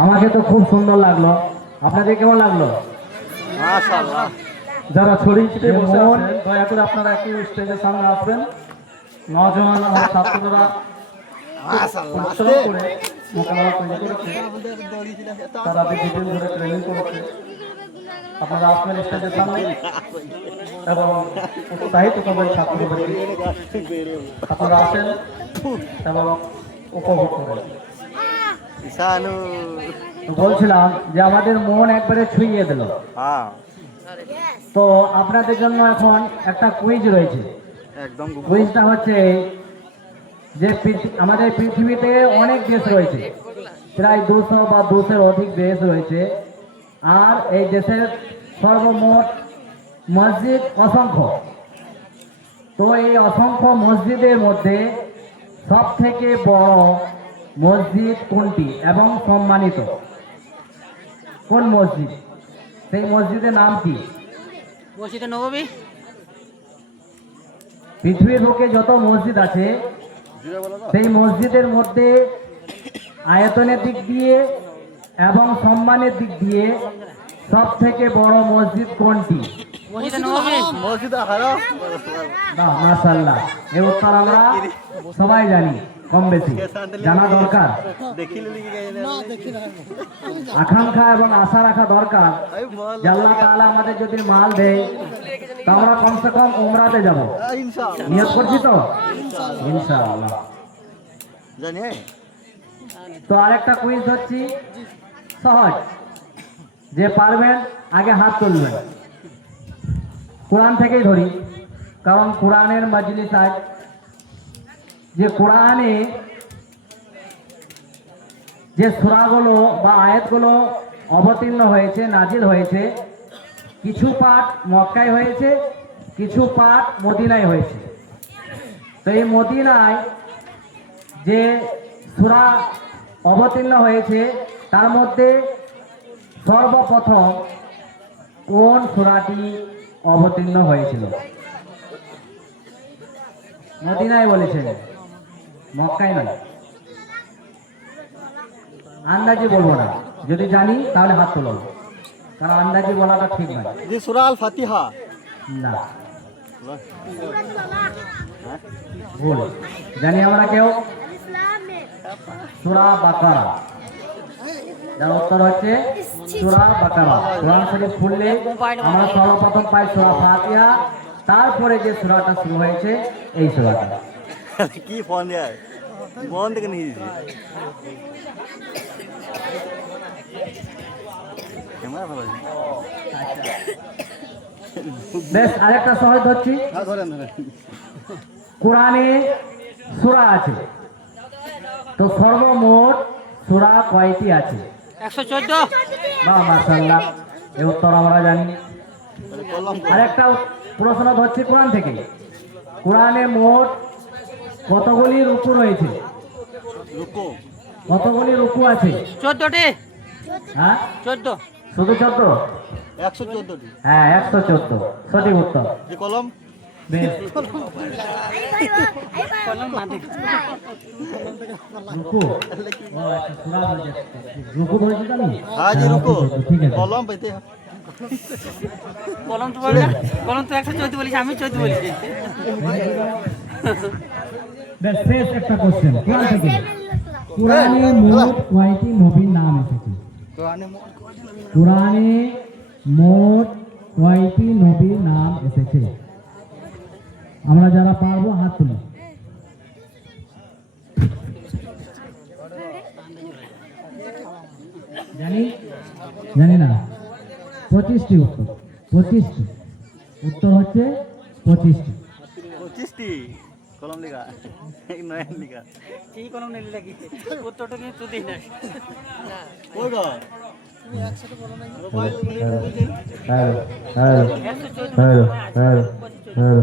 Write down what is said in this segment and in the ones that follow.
আমাকে তো খুব সুন্দর লাগল। আপনাদের কেমন লাগল? যারা ছড়িয়ে ছিটিয়ে বসে আছেন, দয়া করে আপনারা একটু স্টেজের সামনে আসবেন। নজওয়ান আমার ছাত্ররা মাশাআল্লাহ। পরিশ্রম করে মোকাবেলা তৈরি করেছে। তারা দীর্ঘদিন ধরে ট্রেনিং করেছে। আপনারা আসবেন স্টেজের সামনে এবং উৎসাহিত করবেন ছাত্রদেরকে আপনারা আসেন এবং উপভোগ করেন বলছিলাম যে আমাদের মন একবারে ছুঁয়ে দিল। হ্যাঁ। তো আপনাদের জন্য এখন একটা কুইজ রয়েছে। একদম কুইজটা হচ্ছে যে আমাদের পৃথিবীতে অনেক দেশ রয়েছে। প্রায় দুশো বা দুশোর অধিক দেশ রয়েছে। আর এই দেশের সর্বমোট মসজিদ অসংখ্য। তো এই অসংখ্য মসজিদের মধ্যে সব থেকে বড় মসজিদ কোনটি এবং সম্মানিত? কোন মসজিদ? সেই মসজিদের নাম কি? মসজিদে নববী পৃথিবীর বুকে যত মসজিদ আছে সেই মসজিদের মধ্যে আয়তনের দিক দিয়ে এবং সম্মানের দিক দিয়ে সব থেকে বড় মসজিদ কোনটি? সবাই জানি কম বেশি। জানা দরকার? আকাঙ্ক্ষা এবং আশা রাখা দরকার আল্লাহ তাআলা আমাদের যদি মাল দেয় তো আমরা কমসে কম উমরাতে যাব। ইনশাআল্লাহ। নিয়ত করছি তো? ইনশাআল্লাহ। জানি। তো আরেকটা কুইজ হচ্ছি। সহজ। যে পারবেন আগে হাত তুলবেন। কোরআন থেকেই ধরি। কারণ কোরআনের মজলিস আজ যে কোরআনে যে সুরাগুলো বা আয়াতগুলো অবতীর্ণ হয়েছে, নাজিল হয়েছে, কিছু পাঠ মক্কায় হয়েছে, কিছু পাঠ মদিনায় হয়েছে। তো এই মদিনায় যে সুরা অবতীর্ণ হয়েছে, তার মধ্যে সর্বপ্রথম কোন সুরাটি অবতীর্ণ হয়েছিল। মদিনায় বলেছেন মক্কায় নয়। আন্দাজি বলব না। যদি জানি তাহলে হাত তোলো কারণ আন্দাজি বলাটা ঠিক নয়। জি সূরা আল ফাতিহা না। ভুল। জানি আমরা কেউ? সুরা বাকারা। যার উত্তর হচ্ছে সুরা বাকারা কোরআন শরীফ খুললে আমরা সর্বপ্রথম পাই সুরা ফাতিহা তারপরে যে সুরাটা শুরু হয়েছে এই সুরাটা কি ফোন মন থেকে নিয়েছি বেশ আরেকটা সহজ ধরছি। হ্যাঁ কোরআনে সুরা আছে। তো সর্বমোট সুরা কয়টি আছে? একশো চোদ্দ। বা মাসাল্লাহ এই উত্তর আমরা জানি। আরেকটা প্রশ্ন ধরছি কোরআন থেকে। কোরআনে মোট কতগুলি রুকু রয়েছে? কতগুলি রুকু আছে? চোদ্দটি। হ্যাঁ? চোদ্দ। শুধু চোদ্দ? একশো চোদ্দটি। হ্যাঁ একশো চোদ্দ। সঠিক উত্তর। কলম? হাজি রুকো কলম পেতে কলম তো বলে কলম তো একশো চৈতি বলিস আমি চৈতি বলি কোরআনে মোট কয়টি নবীর নাম এসেছে কোরআনে মোট কয়টি নবীর নাম এসেছে আমরা যারা পারব হাত তুলি জানি জানি না পঁচিশটি উত্তর পঁচিশটি উত্তর হচ্ছে পঁচিশটি পঁচিশটি কলম লেখা নয় লেখা এই কলম নিলে লাগি উত্তরটা কিন্তু তুই দিই না ওই গো hello hello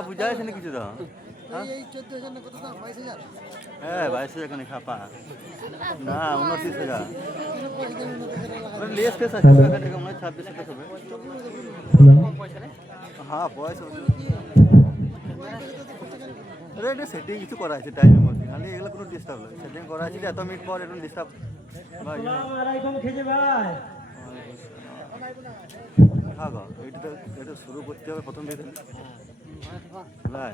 গো বুঝাইছে না কিছু তো হ্যাঁ? হ্যাঁ বাইশ হাজার খানি খাপা। না উনত্রিশ হাজার। লেস ফেস আছে মনে হয় ছাব্বিশ সাতাশ হবে। হ্যাঁ পয়সা আরে এটা সেটিং কিছু করা আছে টাইমের মধ্যে। খালি এগুলো কোনো ডিস্টার্ব নেই সেটিং করা আছে এত মিনিট পর একটু ডিস্টার্ব ভাই হ্যাঁ গো এইটা এটা শুরু করতে হবে প্রথম দিকে না